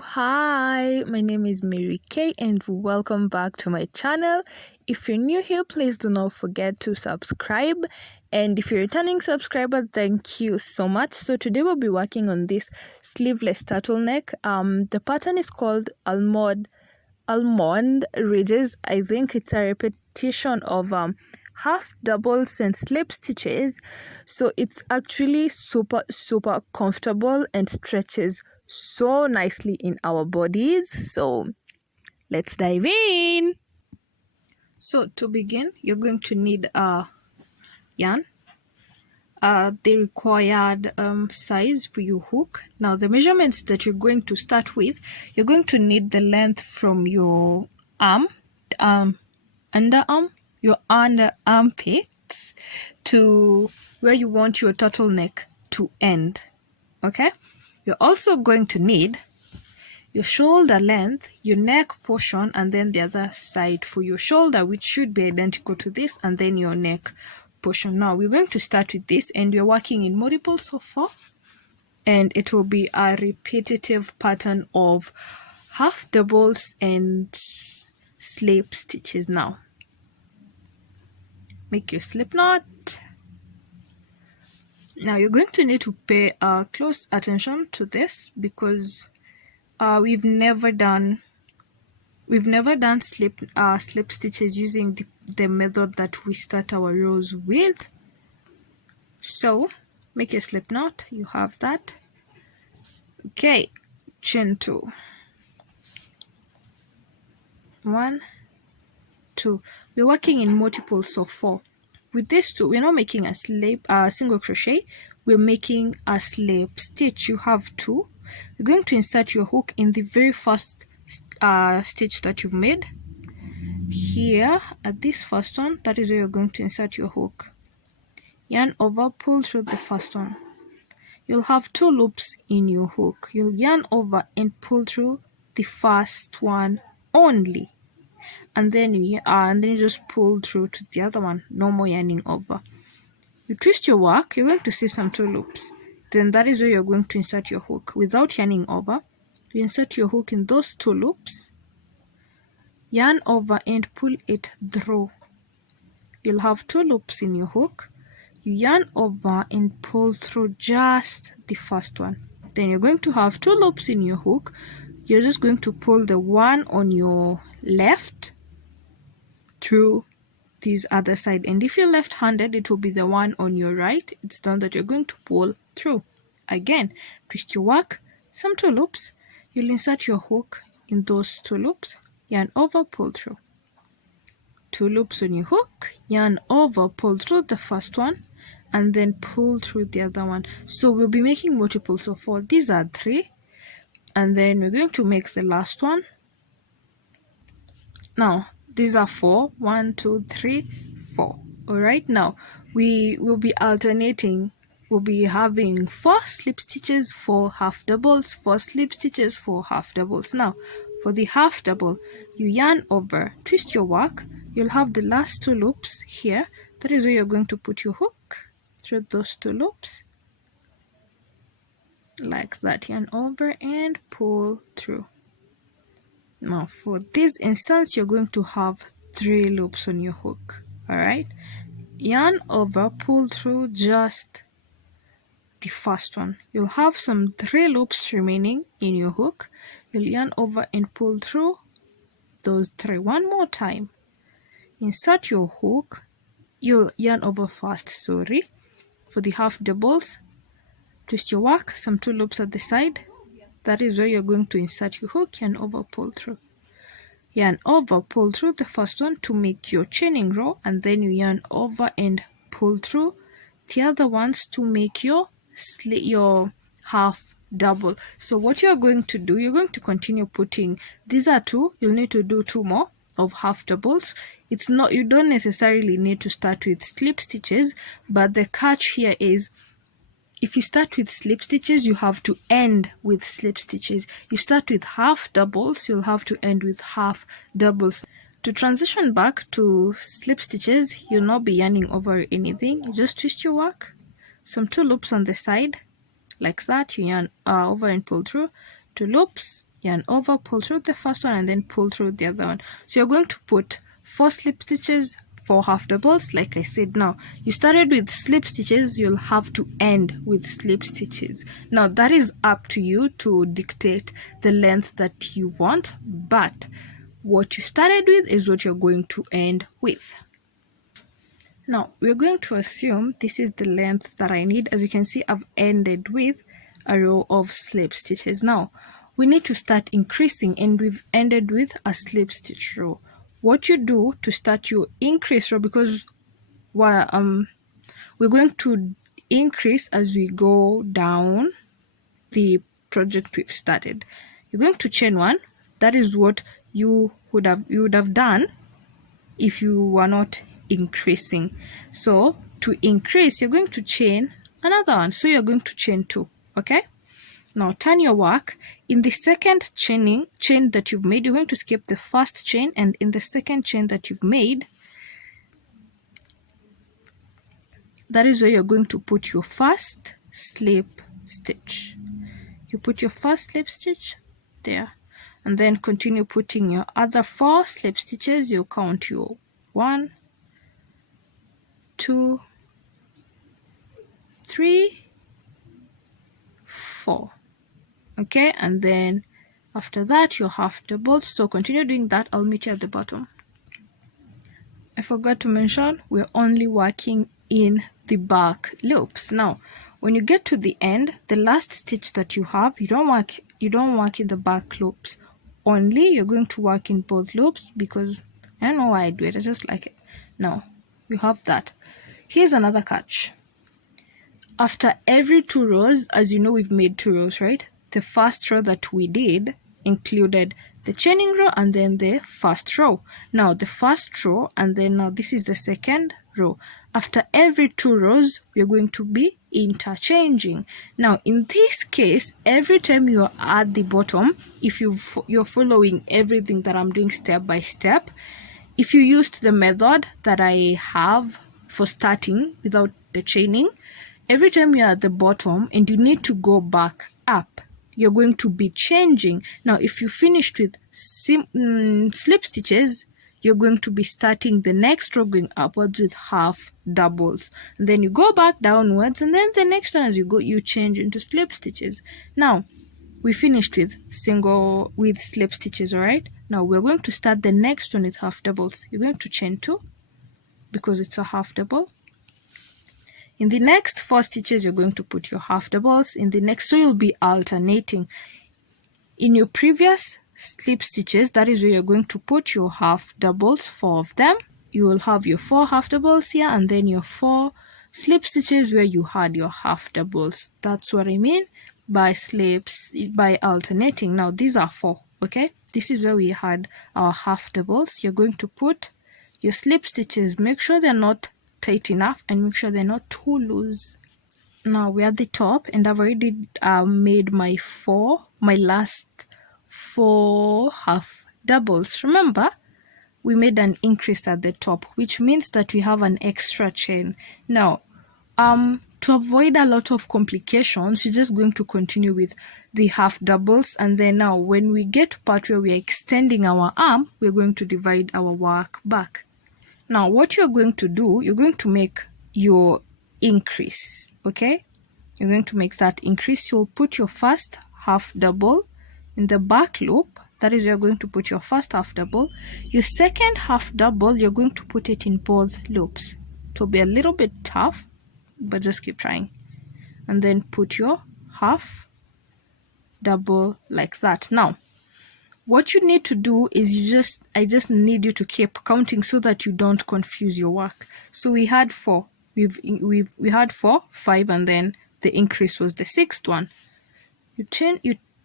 Hi, my name is Mary Kay and welcome back to my channel. If you're new here, please do not forget to subscribe, and if you're a returning subscriber, thank you so much. So today we'll be working on this sleeveless turtleneck. The pattern is called Almond ridges. I think it's a repetition of half doubles and slip stitches, so it's actually super comfortable and stretches so nicely in our bodies. So let's dive in. So to begin, you're going to need yarn, the required size for your hook. Now the measurements that you're going to start with, you're going to need the length from your underarm, your under armpits to where you want your turtleneck to end. Okay, you're also going to need your shoulder length, your neck portion, and then the other side for your shoulder, which should be identical to this, and then your neck portion. Now we're going to start with this, and we're working in multiples of 4, and it will be a repetitive pattern of half doubles and slip stitches. Now make your slip knot. Now you're going to need to pay close attention to this because we've never done slip stitches using the method that we start our rows with. So make your slip knot. You have that. Okay, chain 2, 1, 2. We're working in multiples of 4. With this 2, we're not making a single crochet, we're making a slip stitch. You have 2. You're going to insert your hook in the very first stitch that you've made. Here at this first one, that is where you're going to insert your hook. Yarn over, pull through the first one. You'll have 2 loops in your hook. You'll yarn over and pull through the first one only, and then you just pull through to the other one. No more yarning over. You twist your work, you're going to see some 2 loops. Then that is where you're going to insert your hook without yarning over. You insert your hook in those 2 loops, yarn over and pull it through. You'll have 2 loops in your hook. You yarn over and pull through just the first one. Then you're going to have 2 loops in your hook. You're just going to pull the one on your left through this other side, and if you're left-handed, it will be the one on your right. It's done that you're going to pull through. Again, twist your work, some 2 loops. You'll insert your hook in those 2 loops, yarn over, pull through. 2 loops on your hook, yarn over, pull through the first one, and then pull through the other one. So we'll be making multiples of 4. These are 3, and then we're going to make the last one. Now these are 4. 1, 2, 3, 4. All right, now we will be alternating. We'll be having 4 slip stitches, 4 half doubles, 4 slip stitches, 4 half doubles. Now for the half double, you yarn over, twist your work. You'll have the last 2 loops here. That is where you're going to put your hook through those 2 loops like that. Yarn over and pull through. Now for this instance, you're going to have 3 loops on your hook. All right, yarn over, pull through just the first one. You'll have some 3 loops remaining in your hook. You'll yarn over and pull through those 3 one more time. Insert your hook. You'll yarn over first, for the half doubles. Twist your work, some 2 loops at the side. That is where you're going to insert your hook, yarn over, pull through. Yarn over, pull through the first one to make your chaining row, and then you yarn over and pull through the other ones to make your half double. So what you're going to do, you're going to continue putting, these are 2, you'll need to do 2 more of half doubles. It's not, you don't necessarily need to start with slip stitches, but the catch here is, if you start with slip stitches, you have to end with slip stitches. You start with half doubles, you'll have to end with half doubles. To transition back to slip stitches, you'll not be yarning over anything. You just twist your work, some 2 loops on the side like that. You yarn over and pull through, 2 loops, yarn over, pull through the first one, and then pull through the other one. So you're going to put 4 slip stitches, 4 half doubles. Like I said, now you started with slip stitches, you'll have to end with slip stitches. Now that is up to you to dictate the length that you want, but what you started with is what you're going to end with. Now we're going to assume this is the length that I need. As you can see, I've ended with a row of slip stitches. Now we need to start increasing, and we've ended with a slip stitch row. What you do to start your increase row, because we're going to increase as we go down the project we've started. You're going to chain 1. That is what you would have done if you were not increasing. So to increase, you're going to chain another one. So you're going to chain 2. Okay, now turn your work. In the second chain that you've made, you're going to skip the first chain, and in the second chain that you've made, that is where you're going to put your first slip stitch. You put your first slip stitch there, and then continue putting your other 4 slip stitches. You'll count your 1, 2, 3, 4. Okay, and then after that your half doubles. So continue doing that. I'll meet you at the bottom. I forgot to mention, we're only working in the back loops. Now when you get to the end, the last stitch that you have, you don't work in the back loops only. You're going to work in both loops, because I don't know why I do it, I just like it. Now you have that. Here's another catch. After every 2 rows, as you know, we've made 2 rows, right? The first row that we did included the chaining row and then the first row. Now the first row, and then now this is the second row. After every 2 rows, we're going to be interchanging. Now in this case, every time you're at the bottom, if you're following everything that I'm doing step by step, if you used the method that I have for starting without the chaining, every time you're at the bottom and you need to go back up, you're going to be changing. Now if you finished with slip stitches, you're going to be starting the next row going upwards with half doubles, and then you go back downwards, and then the next one as you go, you change into slip stitches. Now we finished with slip stitches. All right, now we're going to start the next one with half doubles. You're going to chain 2 because it's a half double. In the next 4 stitches, you're going to put your half doubles in the next, so you'll be alternating. In your previous slip stitches, that is where you're going to put your half doubles, 4 of them. You will have your 4 half doubles here, and then your 4 slip stitches where you had your half doubles. That's what I mean by by alternating. Now these are 4. Okay, this is where we had our half doubles. You're going to put your slip stitches, make sure they're not tight enough and make sure they're not too loose. Now we're at the top, and I've already made my last 4 half doubles. Remember, we made an increase at the top, which means that we have an extra chain. Now to avoid a lot of complications, we're just going to continue with the half doubles, and then now when we get to part where we're extending our arm, we're going to divide our work back. Now what you're going to do, you're going to make your increase. Okay, you're going to make that increase. You'll put your first half double in the back loop. That is, you're going to put your first half double. Your second half double, you're going to put it in both loops. It will be a little bit tough, but just keep trying. And then put your half double like that. Now what you need to do is I just need you to keep counting so that you don't confuse your work. So we had 4. We had 4, 5, and then the increase was the 6th one. You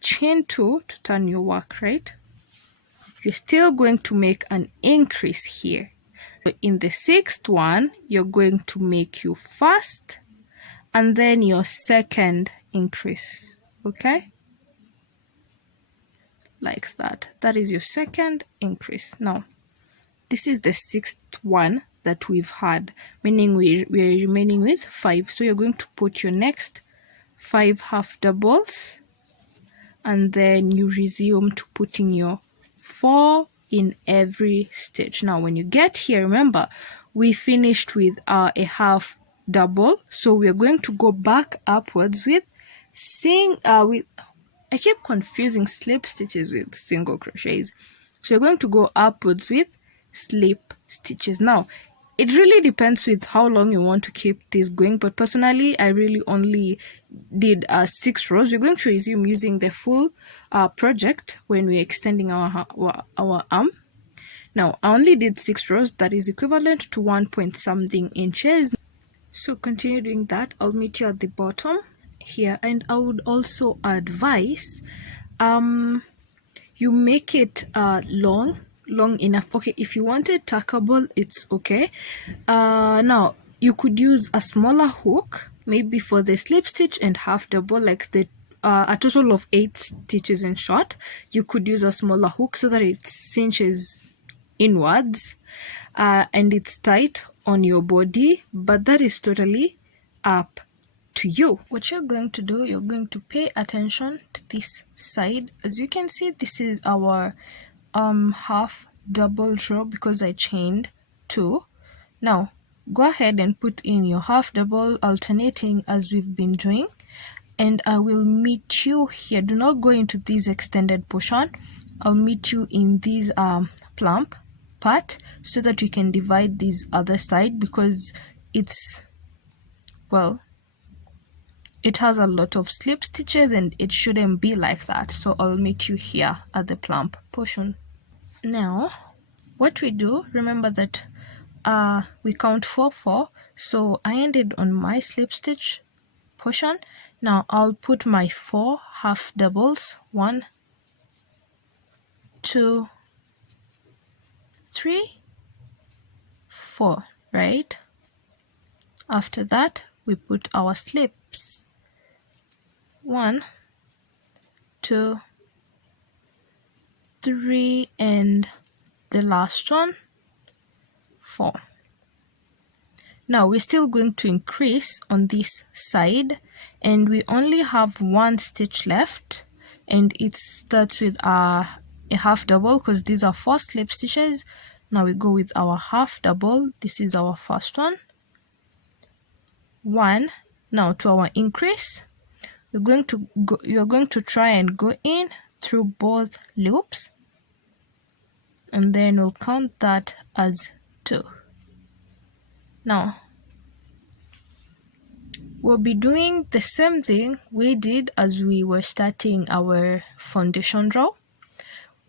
chain 2 to turn your work, right? You're still going to make an increase here. In the 6th one, you're going to make your first and then your second increase. Okay, like that. That is your second increase. Now this is the 6th one that we've had, meaning we're remaining with 5. So you're going to put your next 5 half doubles and then you resume to putting your 4 in every stitch. Now when you get here, remember we finished with a half double, so we are going to go back upwards with I keep confusing slip stitches with single crochets. So you're going to go upwards with slip stitches. Now it really depends with how long you want to keep this going, but personally I really only did 6 rows. We're going to resume using the full project when we're extending our arm. Now I only did 6 rows, that is equivalent to 1 point something inches. So continue doing that. I'll meet you at the bottom here, and I would also advise you make it long enough. Okay, if you want it tackable, it's okay. Now you could use a smaller hook, maybe for the slip stitch and half double, like the a total of 8 stitches in short. You could use a smaller hook so that it cinches inwards and it's tight on your body, but that is totally up to you. What you're going to do, you're going to pay attention to this side. As you can see, this is our half double row because I chained 2. Now go ahead and put in your half double, alternating as we've been doing, and I will meet you here. Do not go into this extended portion. I'll meet you in this plump part so that we can divide this other side, because it's, well, it has a lot of slip stitches and it shouldn't be like that. So I'll meet you here at the plump portion. Now what we do, remember that we count 4 so I ended on my slip stitch portion. Now I'll put my 4 half doubles, 1, 2, 3, 4, right? After that we put our slips, 1, 2, 3, and the last one 4. Now we're still going to increase on this side, and we only have 1 stitch left, and it starts with a half double because these are 4 slip stitches. Now we go with our half double. This is our first one, 1. Now to our increase, you're going to try and go in through both loops, and then we'll count that as 2. Now we'll be doing the same thing we did as we were starting our foundation row.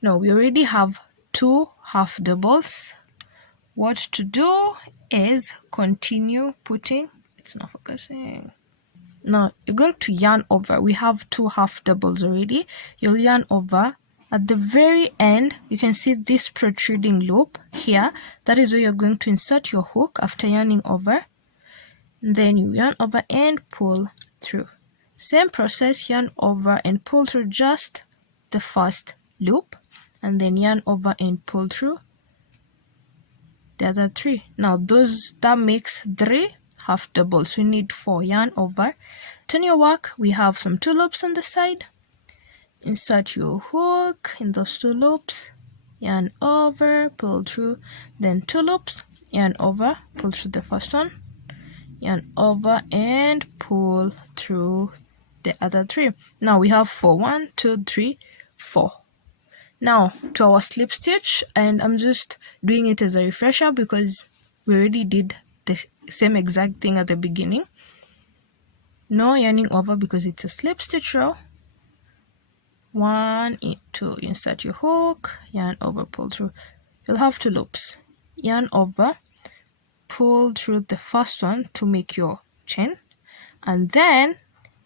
Now we already have 2 half doubles. What to do is continue putting, it's not focusing. Now you're going to yarn over. We have 2 half doubles already. You'll yarn over. At the very end, you can see this protruding loop here. That is where you're going to insert your hook after yarning over. Then you yarn over and pull through. Same process, yarn over and pull through just the first loop, and then yarn over and pull through the other 3. Now that makes 3 half doubles. We need 4. Yarn over, turn your work. We have some 2 loops on the side. Insert your hook in those 2 loops, yarn over, pull through, then 2 loops, yarn over, pull through the first one, yarn over and pull through the other 3. Now we have 4. 1, 2, 3, 4. Now to our slip stitch, and I'm just doing it as a refresher because we already did the same exact thing at the beginning. No yarning over because it's a slip stitch row. 1, 2, insert your hook, yarn over, pull through. You'll have 2 loops, yarn over, pull through the first one to make your chain, and then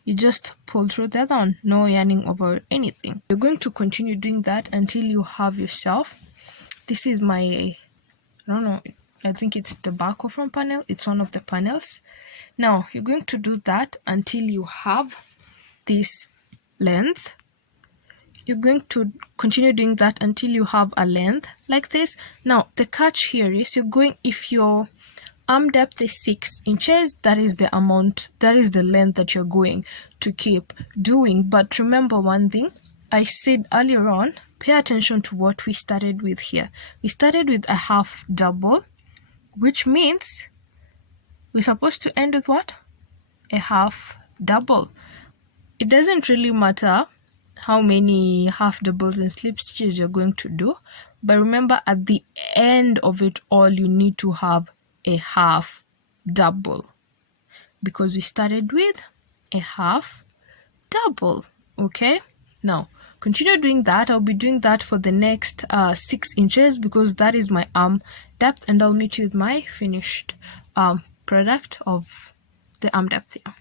you just pull through the other one. No yarning over anything. You're going to continue doing that until you have yourself, this is my, I don't know, I think it's the back of front panel, it's one of the panels. Now you're going to do that until you have this length. You're going to continue doing that until you have a length like this. Now the catch here is you're going, if your arm depth is 6 inches, that is the amount, that is the length that you're going to keep doing. But remember one thing, I said earlier on, pay attention to what we started with here. We started with a half double, which means we're supposed to end with what? A half double. It doesn't really matter how many half doubles and slip stitches you're going to do, but remember at the end of it all you need to have a half double because we started with a half double. Okay, now continue doing that. I'll be doing that for the next 6 inches because that is my arm depth, and I'll meet you with my finished product of the arm depth here.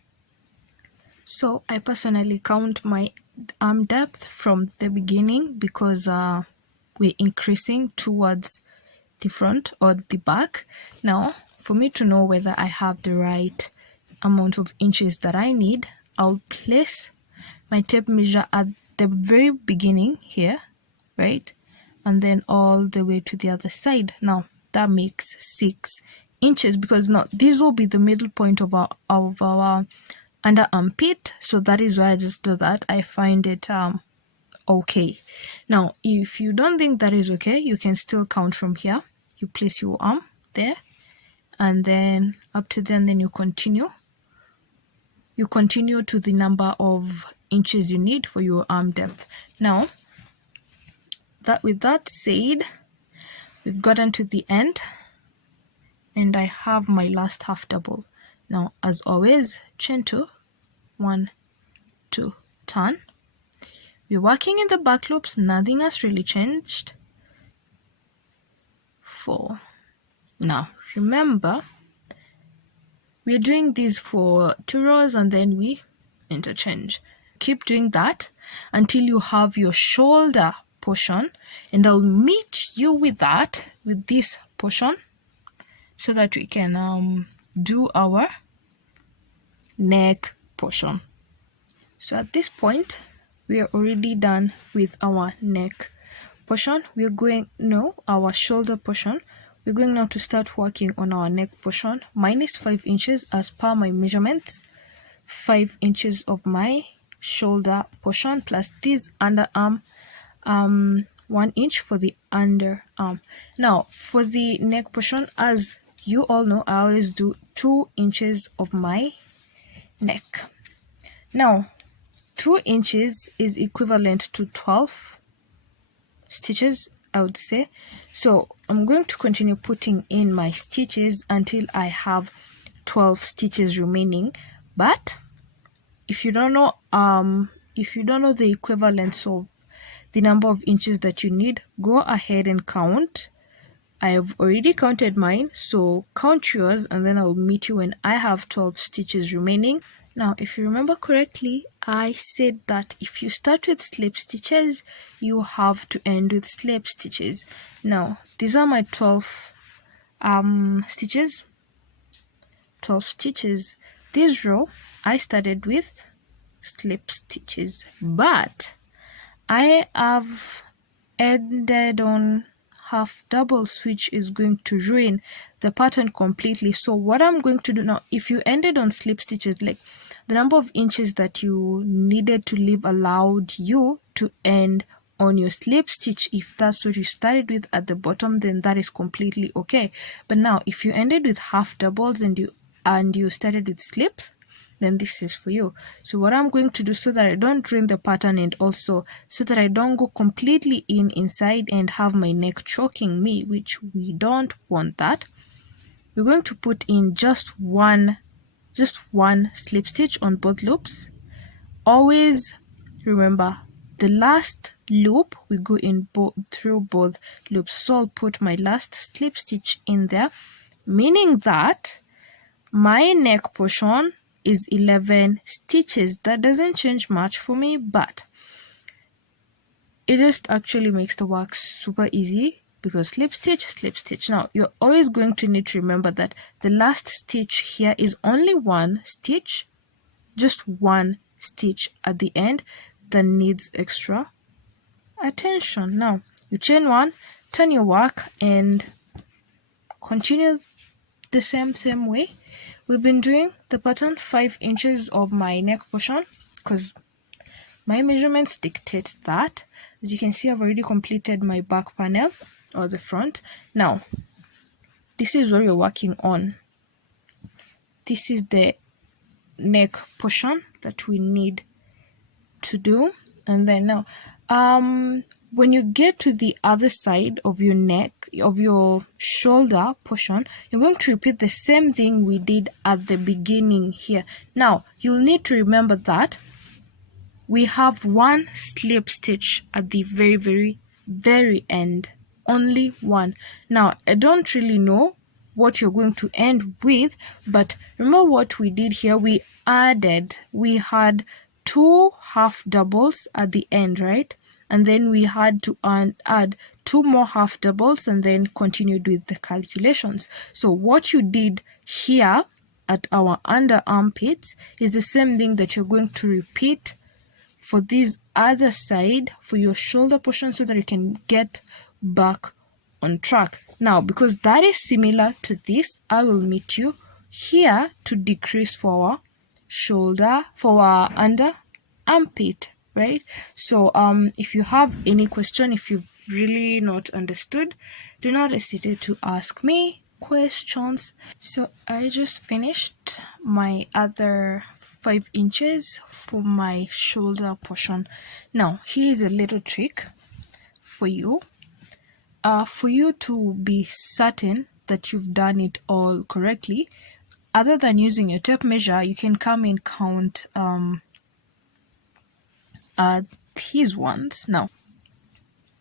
So I personally count my arm depth from the beginning because we're increasing towards the front or the back. Now, for me to know whether I have the right amount of inches that I need, I'll place my tape measure at the very beginning here, right? And then all the way to the other side. Now, that makes 6 inches because now this will be the middle point of our under armpit, so that is why I just do that. I find it okay. Now if you don't think that is okay, you can still count from here. You place your arm there and then up to then you continue to the number of inches you need for your arm depth. Now with that said, we've gotten to the end and I have my last half double. Now as always, chain 2, 1, 2, turn. We're working in the back loops, nothing has really changed. 4. Now remember, we're doing this for 2 rows and then we interchange. Keep doing that until you have your shoulder portion, and I'll meet you with this portion so that we can do our neck portion. So at this point we are already done with our neck portion. We're going our shoulder portion. We're going now to start working on our neck portion. Mine is 5 inches as per my measurements. 5 inches of my shoulder portion plus this underarm, 1 inch for the underarm. Now for the neck portion, as you all know, I always do 2 inches of my neck. Now 2 inches is equivalent to 12 stitches, I would say. So I'm going to continue putting in my stitches until I have 12 stitches remaining. But if you don't know the equivalence of the number of inches that you need, go ahead and count. I have already counted mine, so count yours and then I'll meet you when I have 12 stitches remaining. Now if you remember correctly, I said that if you start with slip stitches, you have to end with slip stitches. Now these are my 12 stitches. 12 stitches. This row I started with slip stitches, but I have ended on half doubles, which is going to ruin the pattern completely. So what I'm going to do now, if you ended on slip stitches, like the number of inches that you needed to leave allowed you to end on your slip stitch. If that's what you started with at the bottom, then that is completely okay. But now if you ended with half doubles and you started with slips, then this is for you. So what I'm going to do, so that I don't ruin the pattern and also so that I don't go completely inside and have my neck choking me, which we don't want that, we're going to put in just one slip stitch on both loops. Always remember, the last loop we go in through both loops. So I'll put my last slip stitch in there, meaning that my neck portion is 11 stitches. That doesn't change much for me, but it just actually makes the work super easy because slip stitch. Now you're always going to need to remember that the last stitch here is only one stitch, just one stitch at the end that needs extra attention. Now you chain 1, turn your work and continue the same way. We've been doing the pattern 5 inches of my neck portion because my measurements dictate that. As you can see, I've already completed my back panel or the front. Now this is what you're working on. This is the neck portion that we need to do. And then now when you get to the other side of your neck, of your shoulder portion, you're going to repeat the same thing we did at the beginning here. Now you'll need to remember that we have one slip stitch at the very end, only one. Now I don't really know what you're going to end with, but remember what we did here. We had 2 half doubles at the end, right? And then we had to add 2 more half doubles and then continued with the calculations. So what you did here at our under armpits is the same thing that you're going to repeat for this other side for your shoulder portion, so that you can get back on track. Now, because that is similar to this, I will meet you here to decrease for our shoulder, for our under armpit, right? So if you have any question, if you've really not understood, do not hesitate to ask me questions. So I just finished my other 5 inches for my shoulder portion. Now here's a little trick for you to be certain that you've done it all correctly. Other than using your tape measure, you can come and count these ones. Now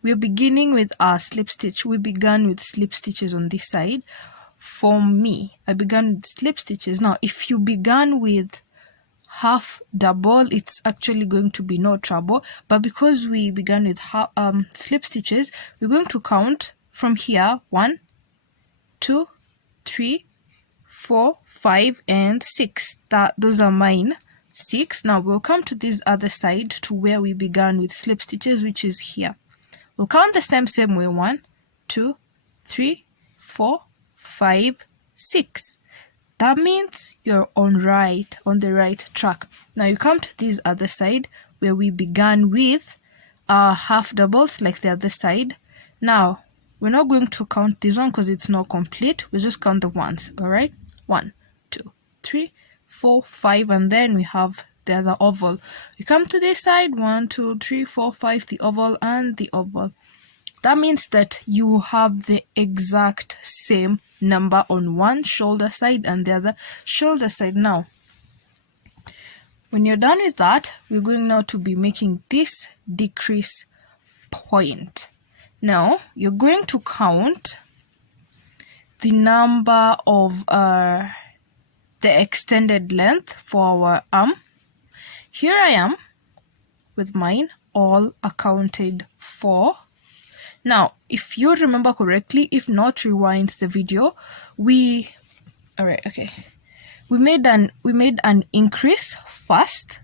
we're beginning with our slip stitch. We began with slip stitches on this side. For me, I began with slip stitches. Now if you began with half double, it's actually going to be no trouble, but because we began with slip stitches, we're going to count from here 1, 2, 3, 4, 5, and 6. Those are mine, 6. Now we'll come to this other side to where we began with slip stitches, which is here. We'll count the same way: 1, 2, 3, 4, 5, 6. That means you're on the right track. Now you come to this other side where we began with half doubles like the other side. Now we're not going to count this one because it's not complete. We'll just count the ones. All right, 1, 2, 3, 4, 5, and then we have the other oval. You come to this side: 1, 2, 3, 4, 5, the oval and the oval. That means that you have the exact same number on one shoulder side and the other shoulder side. Now, when you're done with that, we're going now to be making this decrease point. Now, you're going to count the number of the extended length for our arm. Here I am with mine all accounted for. Now, if you remember correctly, if not, rewind the video. We made an increase first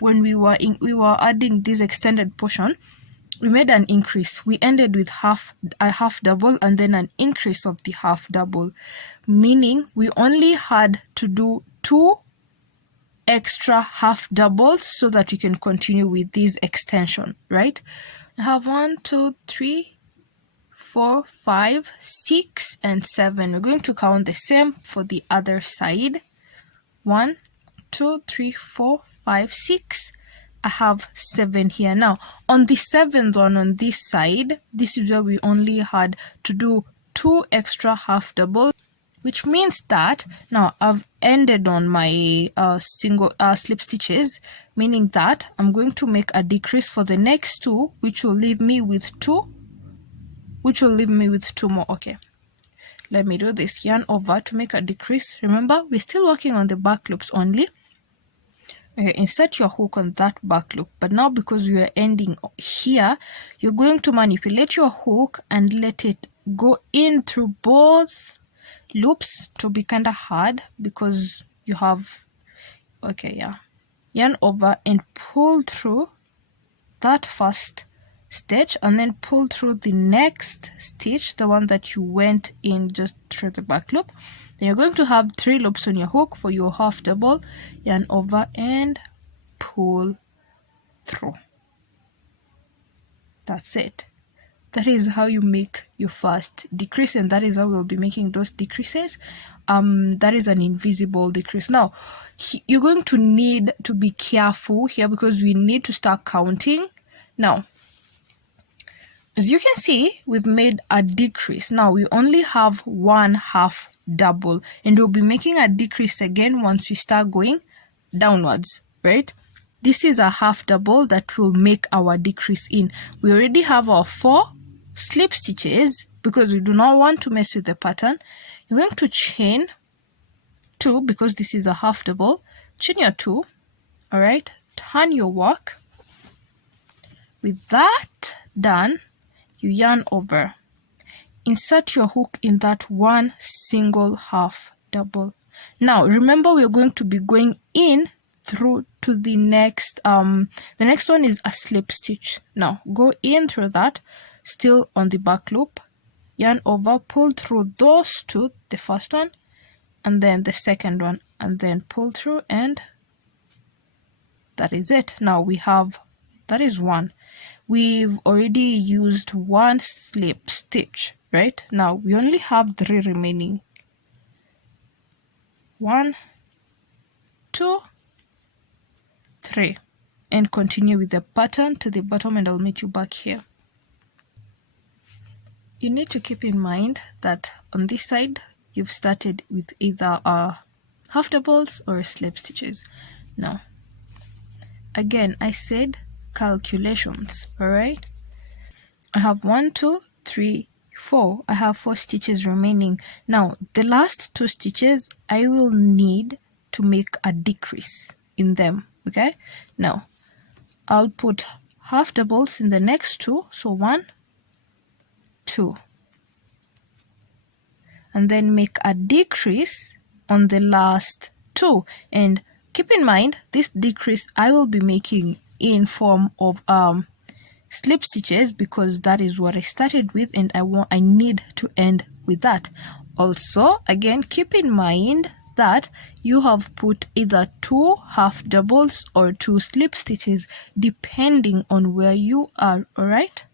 when we were adding this extended portion. We made an increase. We ended with a half double and then an increase of the half double, meaning we only had to do 2 extra half doubles so that you can continue with this extension, right? I have 1, 2, 3, 4, 5, 6, and 7. We're going to count the same for the other side. 1, 2, 3, 4, 5, 6. I have 7 here. Now, on the 7th one on this side, this is where we only had to do 2 extra half doubles, which means that now I've ended on my single slip stitches, meaning that I'm going to make a decrease for the next 2, which will leave me with 2 more. Okay, let me do this. Yarn over to make a decrease. Remember, we're still working on the back loops only. Okay, insert your hook on that back loop, but now because we are ending here, you're going to manipulate your hook and let it go in through both loops to be kind of hard because you have yarn over and pull through that first stitch and then pull through the next stitch, the one that you went in just through the back loop. Then you're going to have 3 loops on your hook for your half double. Yarn over and pull through. That's it. That is how you make your first decrease, and that is how we'll be making those decreases. That is an invisible decrease. Now you're going to need to be careful here because we need to start counting. Now, as you can see, we've made a decrease. Now we only have one half double, and we'll be making a decrease again once we start going downwards, right? This is a half double that will make our decrease in. We already have our 4 slip stitches because we do not want to mess with the pattern. You're going to chain 2 because this is a half double. Chain your 2, all right? Turn your work. With that done, you yarn over. Insert your hook in that one single half double. Now remember, we're going to be going in through to the next one is a slip stitch. Now go in through that, still on the back loop, yarn over, pull through those 2, the first one and then the second one, and then pull through, and that is it. Now we have, that is 1. We've already used 1 slip stitch, right? Now we only have 3 remaining. 1, 2, 3, and continue with the pattern to the bottom, and I'll meet you back here. You need to keep in mind that on this side you've started with either half doubles or slip stitches. Now again, I said calculations, all right? I have 1, 2, 3, 4. I have 4 stitches remaining. Now the last 2 stitches I will need to make a decrease in them. Okay, now I'll put half doubles in the next 2, so 1, 2, and then make a decrease on the last 2. And keep in mind, this decrease I will be making in form of slip stitches because that is what I started with, and I need to end with that. Also, again, keep in mind that you have put either 2 half doubles or 2 slip stitches depending on where you are, all right?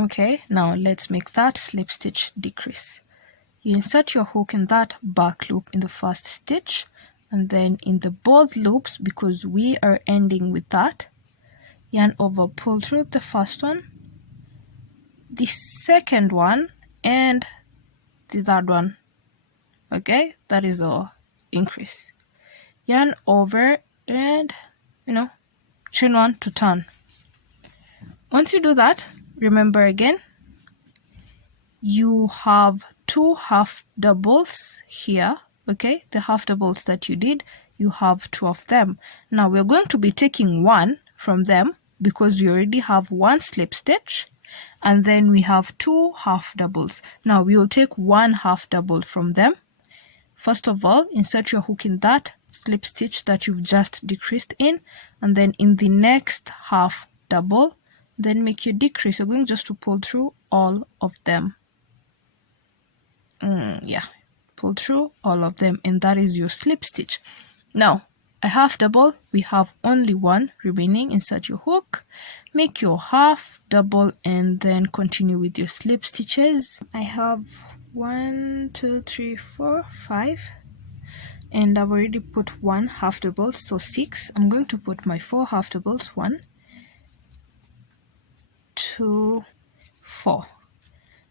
Okay, now let's make that slip stitch decrease. You insert your hook in that back loop in the first stitch, and then in the both loops, because we are ending with that, yarn over, pull through the first one, the second one, and the third one. Okay, that is our increase. Yarn over and chain 1 to turn. Once you do that, remember again, you have 2 half doubles here. Okay, the half doubles that you did, you have 2 of them. Now we're going to be taking 1 from them because we already have 1 slip stitch, and then we have 2 half doubles. Now we will take 1 half double from them. First of all, insert your hook in that slip stitch that you've just decreased in, and then in the next half double, then make your decrease. You're going just to pull through all of them. Pull through all of them, and that is your slip stitch. Now a half double, we have only 1 remaining. Insert your hook, make your half double, and then continue with your slip stitches. I have 1, 2, 3, 4, 5, and I've already put 1 half double, so 6. I'm going to put my 4 half doubles, 1, 2, 4,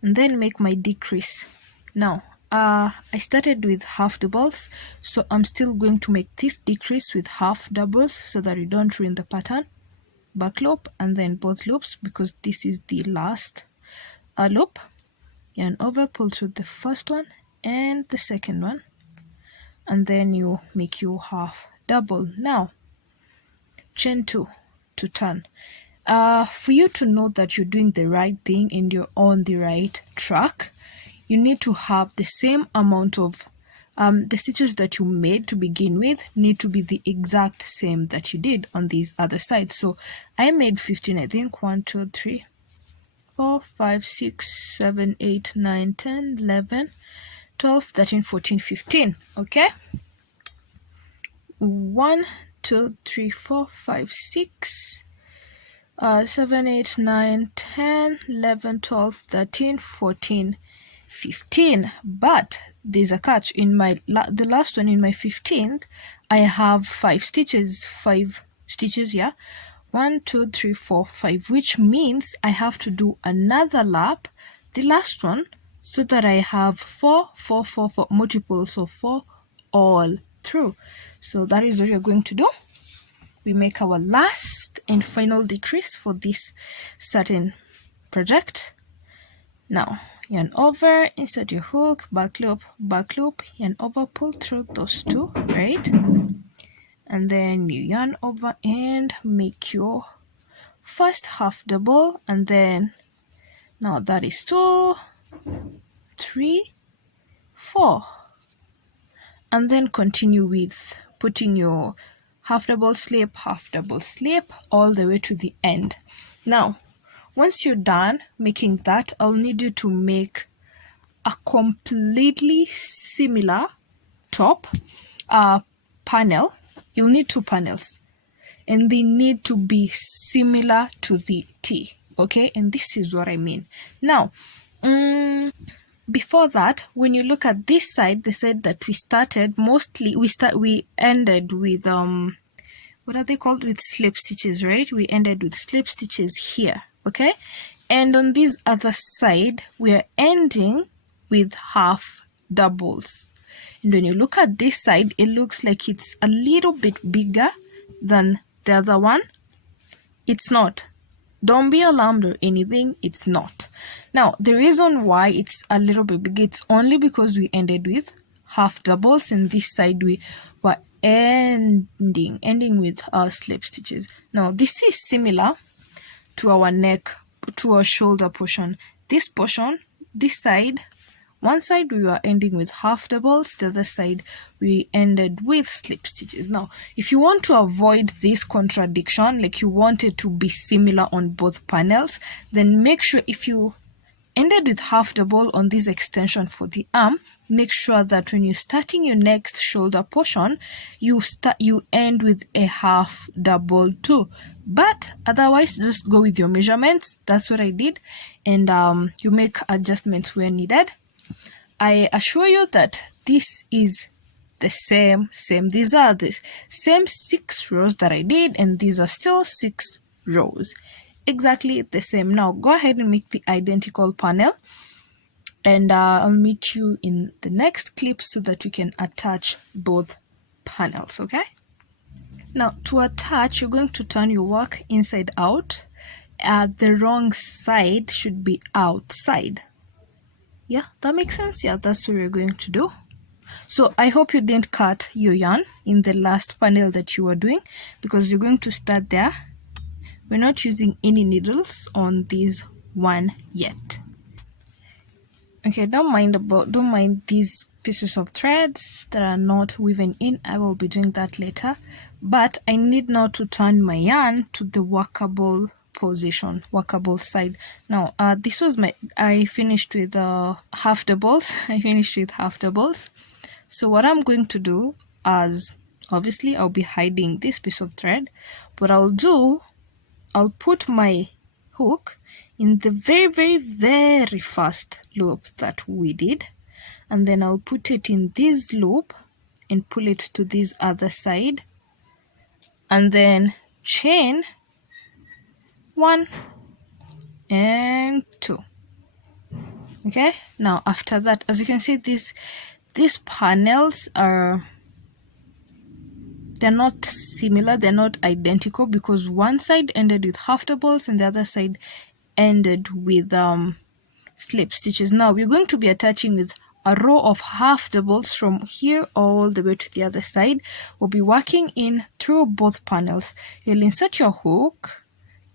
and then make my decrease. Now I started with half doubles, so I'm still going to make this decrease with half doubles so that you don't ruin the pattern. Back loop and then both loops, because this is the last loop. Yarn over, pull through the first one and the second one, and then you make your half double. Now chain 2 to turn. For you to know that you're doing the right thing and you're on the right track, you need to have the same amount of the stitches that you made to begin with need to be the exact same that you did on these other sides. So I made 15, I think. 1, 2, 3, 4, 5, 6, 7, 8, 9, 10, 11, 12, 13, 14, 15. Okay, 1, 2, 3, 4, 5, 6, 7, 8, 9, 10, 11, 12, 13, 14, 15. But there's a catch. In my the last one, in my 15th, I have 5 stitches. 5 stitches, yeah. 1, 2, 3, 4, 5, which means I have to do another lap, the last one, so that I have 4, 4, 4, 4 multiples of 4 all through. So that is what we're going to do. We make our last and final decrease for this certain project. Now yarn over, insert your hook, back loop, yarn over, pull through those two, right? And then you yarn over and make your first half double, and then now that is 2, 3, 4, and then continue with putting your half double slip all the way to the end. Now once you're done making that, I'll need you to make a completely similar top panel. You'll need 2 panels and they need to be similar to the T, okay? And this is what I mean. Now before that, when you look at this side, they said that we ended with what are they called, with slip stitches, right? We ended with slip stitches here, okay? And on this other side, we are ending with half doubles. And when you look at this side, it looks like it's a little bit bigger than the other one. It's not. Don't be alarmed or anything, it's not. Now, the reason why it's a little bit big, it's only because we ended with half doubles, and this side we were ending with our slip stitches. Now, this is similar to our neck, to our shoulder portion. This portion, this side, one side we were ending with half doubles, the other side we ended with slip stitches. Now, if you want to avoid this contradiction, like you want it to be similar on both panels, then make sure if you ended with half double on this extension for the arm, make sure that when you're starting your next shoulder portion, you end with a half double too. But otherwise, just go with your measurements. That's what I did, and you make adjustments where needed. I assure you that this is the same. These are the same 6 rows that I did, and these are still 6 rows. Exactly the same. Now go ahead and make the identical panel, and I'll meet you in the next clip so that you can attach both panels, okay? Now to attach, you're going to turn your work inside out. The wrong side should be outside. Yeah, that makes sense. Yeah, that's what we're going to do. So I hope you didn't cut your yarn in the last panel that you were doing, because you're going to start there. We're not using any needles on this one yet. Okay, don't mind these pieces of threads that are not woven in. I will be doing that later, but I need now to turn my yarn to the workable position, workable side. Now this was I finished with half doubles. So what I'm going to do, as obviously I'll be hiding this piece of thread, what I'll put my hook in the very first loop that we did, and then I'll put it in this loop and pull it to this other side, and then chain 1 and 2. Okay, now after that, as you can see, these panels they're not similar, they're not identical, because one side ended with half doubles and the other side ended with slip stitches. Now we're going to be attaching with a row of half doubles from here all the way to the other side. We'll be working in through both panels. You'll insert your hook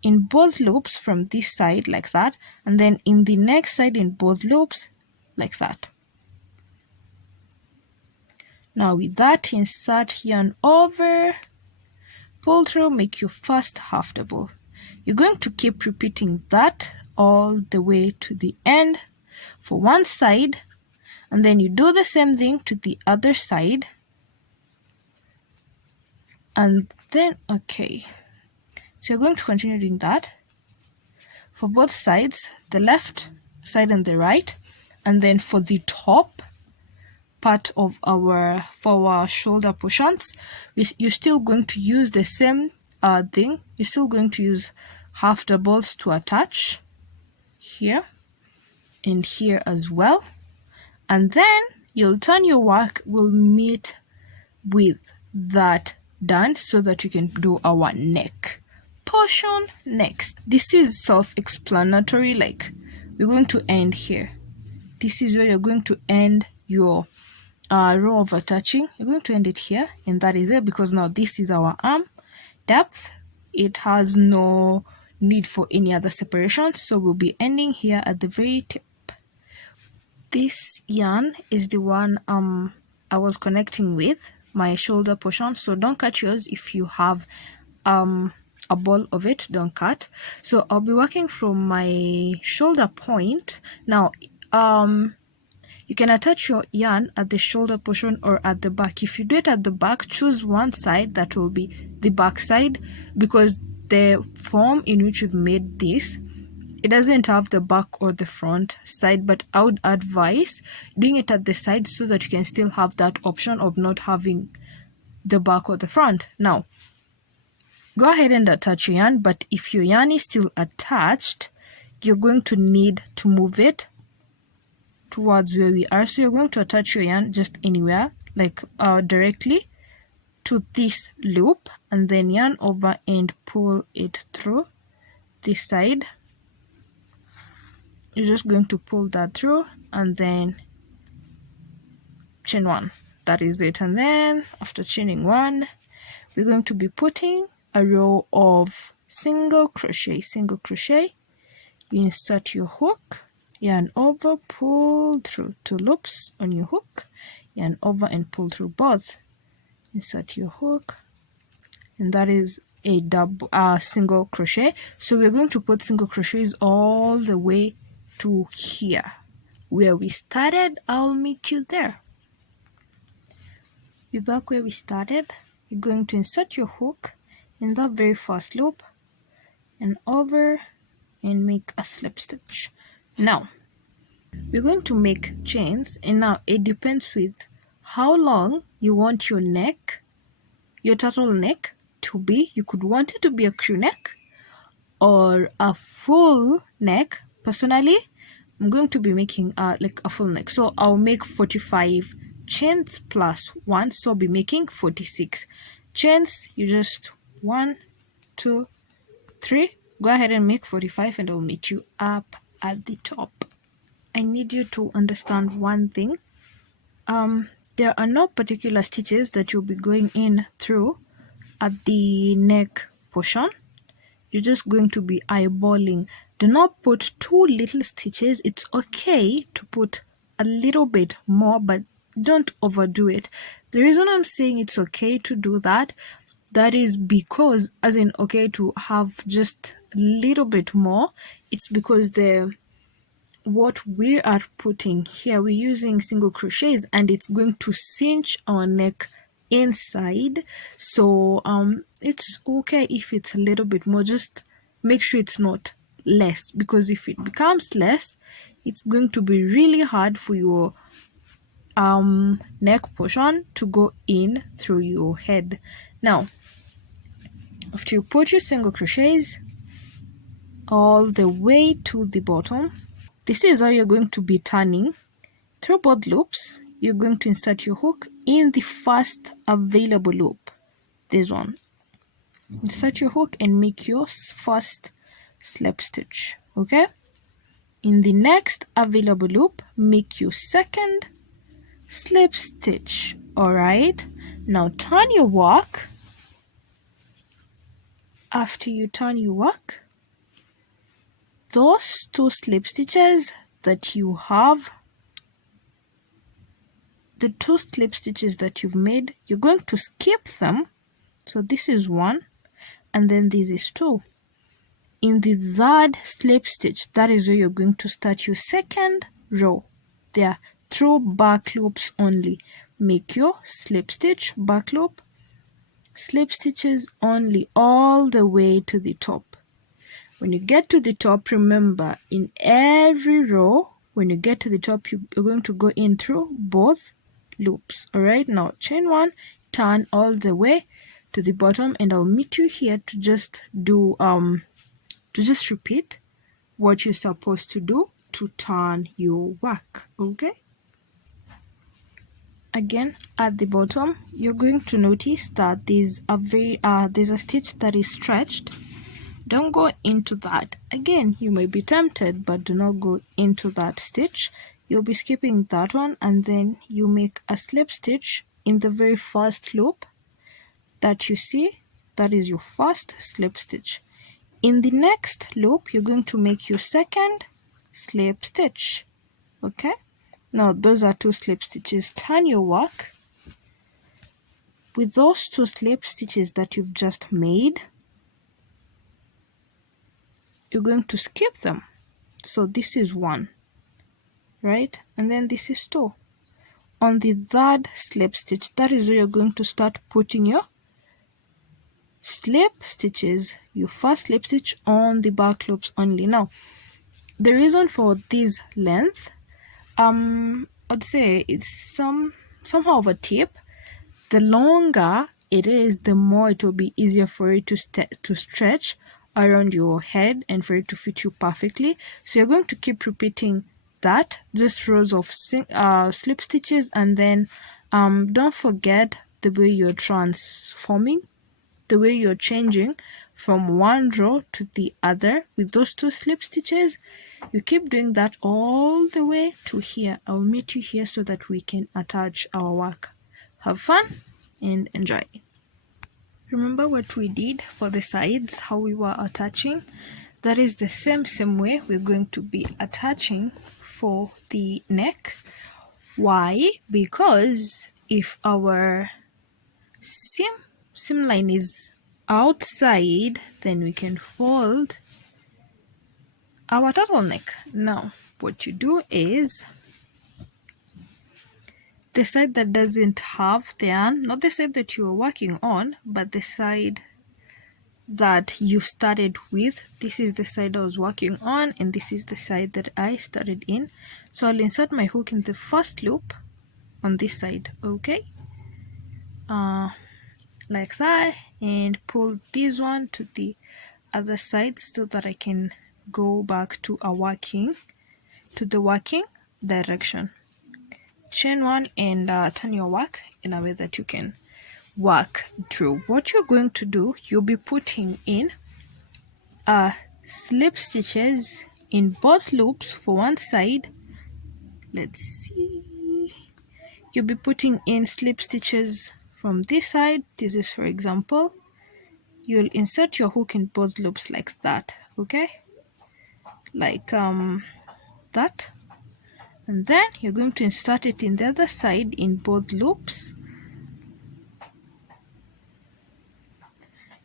in both loops from this side like that, and then in the next side in both loops like that. Now with that, insert yarn over, pull through, make your first half double. You're going to keep repeating that all the way to the end for one side, and then you do the same thing to the other side, and Then okay, so you're going to continue doing that for both sides, the left side and the right. And then for the top part of our shoulder portions, you're still going to use the same thing. You're still going to use half doubles to attach here and here as well, and then you'll turn your work will meet with that done so that you can do our neck portion next. This is self-explanatory, like we're going to end here. This is where you're going to end your row of attaching. You're going to end it here, and that is it, because now this is our arm depth. It has no need for any other separation, so we'll be ending here at the very tip. This yarn is the one I was connecting with my shoulder portion, so don't cut yours. If you have a ball of it, don't cut. So I'll be working from my shoulder point. Now you can attach your yarn at the shoulder portion or at the back. If you do it at the back, choose one side that will be the back side, because the form in which you've made this, it doesn't have the back or the front side, but I would advise doing it at the side so that you can still have that option of not having the back or the front. Now go ahead and attach your yarn, but if your yarn is still attached, you're going to need to move it towards where we are. So you're going to attach your yarn just anywhere, like directly to this loop, and then yarn over and pull it through this side. You're just going to pull that through and then chain one. That is it. And then after chaining one, we're going to be putting a row of single crochet. You insert your hook, yarn over, pull through 2 loops on your hook, yarn over and pull through both, insert your hook, and that is a single crochet. So we're going to put single crochets all the way to here where we started. I'll meet you there. We're back where we started. You're going to insert your hook in that very first loop and over and make a slip stitch. Now we're going to make chains, and now it depends with how long you want your neck, your turtleneck to be. You could want it to be a crew neck or a full neck. Personally, I'm going to be making like a full neck, so I'll make 45 chains plus 1, so I'll be making 46 chains. You just 1, 2, 3, go ahead and make 45, and I'll meet you up at the top. I need you to understand one thing. There are no particular stitches that you'll be going in through at the neck portion. You're just going to be eyeballing. Do not put too little stitches. It's okay to put a little bit more, but don't overdo it. The reason I'm saying it's okay to do that, that is because, as in okay to have just a little bit more, it's because what we are putting here, we're using single crochets, and it's going to cinch our neck inside. So it's okay if it's a little bit more, just make sure it's not less, because if it becomes less, it's going to be really hard for your neck portion to go in through your head. Now after you put your single crochets all the way to the bottom, this is how you're going to be turning through both loops. You're going to insert your hook in the first available loop, this one. Insert your hook and make your first slip stitch. Okay, in the next available loop, make your second slip stitch. All right, now turn your work. After you turn your work, those 2 slip stitches that you have, the 2 slip stitches that you've made, you're going to skip them. So this is 1, and then this is 2. In the 3rd slip stitch, that is where you're going to start your second row. There, through back loops only. Make your slip stitch, back loop, slip stitches only all the way to the top. When you get to the top, remember in every row, when you get to the top, you're going to go in through both loops. Alright, now chain one, turn all the way to the bottom, and I'll meet you here to just do to just repeat what you're supposed to do to turn your work. Okay, again at the bottom, you're going to notice that there's a stitch that is stretched. Don't go into that. Again, you may be tempted, but do not go into that stitch. You'll be skipping that one, and then you make a slip stitch in the very first loop that you see. That is your first slip stitch. In the next loop, you're going to make your second slip stitch. Okay, now those are 2 slip stitches. Turn your work. With those 2 slip stitches that you've just made, you're going to skip them. So this is 1, right? And then this is 2. On the third slip stitch, that is where you're going to start putting your slip stitches, your first slip stitch on the back loops only. Now, the reason for this length, I'd say it's somehow of a tip. The longer it is, the more it will be easier for it to stretch around your head and for it to fit you perfectly. So you're going to keep repeating that, just rows of slip stitches, and then don't forget the way you're transforming, the way you're changing from one row to the other with those 2 slip stitches. You keep doing that all the way to here. I'll meet you here so that we can attach our work. Have fun and enjoy. Remember what we did for the sides, how we were attaching? That is the same way we're going to be attaching for the neck. Why? Because if our seam line is outside, then we can fold our turtleneck. Now, what you do is, the side that doesn't have the yarn, not the side that you're working on, but the side that you started with, this is the side I was working on, and this is the side that I started in. So I'll insert my hook in the first loop on this side, okay, like that, and pull this one to the other side so that I can go back to the working direction. Chain 1 and turn your work in a way that you can work through. What you're going to do, you'll be putting in slip stitches in both loops for one side. Let's see. You'll be putting in slip stitches from this side. This is, for example, you'll insert your hook in both loops like that, okay, like that. And then you're going to insert it in the other side in both loops.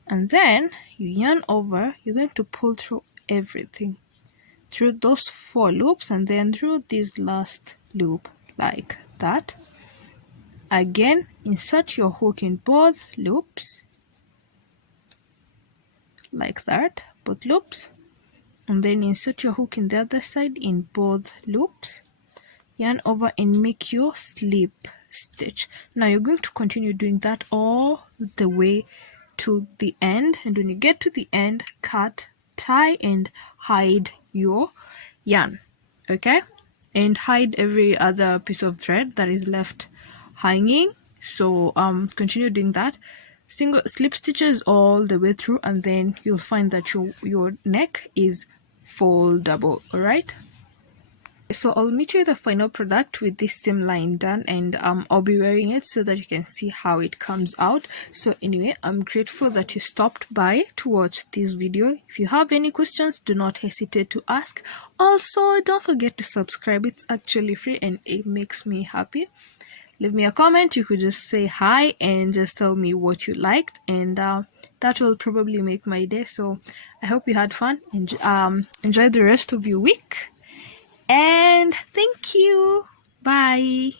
And then you yarn over, you're going to pull through everything, through those 4 loops, and then through this last loop like that. Again, insert your hook in both loops like that, both loops, and then insert your hook in the other side in both loops. Yarn over and make your slip stitch. Now you're going to continue doing that all the way to the end, and when you get to the end, cut, tie, and hide your yarn, okay, and hide every other piece of thread that is left hanging. So continue doing that, single slip stitches all the way through, and then you'll find that your neck is foldable. All right, so I'll meet you at the final product with this seam line done, and I'll be wearing it so that you can see how it comes out. So anyway, I'm grateful that you stopped by to watch this video. If you have any questions, do not hesitate to ask. Also, don't forget to subscribe. It's actually free and it makes me happy. Leave me a comment. You could just say hi and just tell me what you liked, and that will probably make my day. So I hope you had fun and enjoy the rest of your week. And thank you. Bye.